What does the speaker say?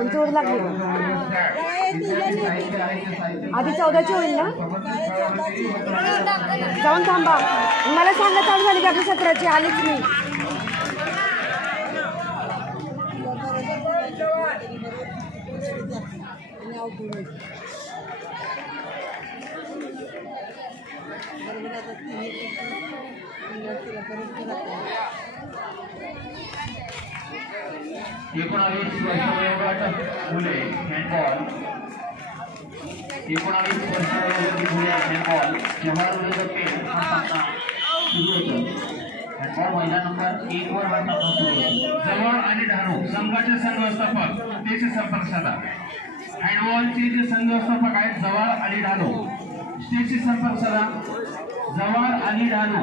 उंचीवर लागली आधी 14ची होईल ना. जाऊन थांबा मला सांगा चालू झाली की आपली 17ची आलीच मी. मुले हँडबॉल 19 वर्षावरील मुले हँडबॉल जवाहर विरुद्ध पेन हा सामना सुरू होतो. हँडबॉल महिला नंबर 1 वर हा सामना सुरू होतो. जवाहर आणि ढाणू संघाचे संघ व्यवस्थापक त्याचे संपर्क साधा. हँडबॉलचे जे संघ व्यवस्थापक आहेत जवाहर आणि ढाणू स्टेजशी संपर्क साधा. जवाहर आणि ढाणू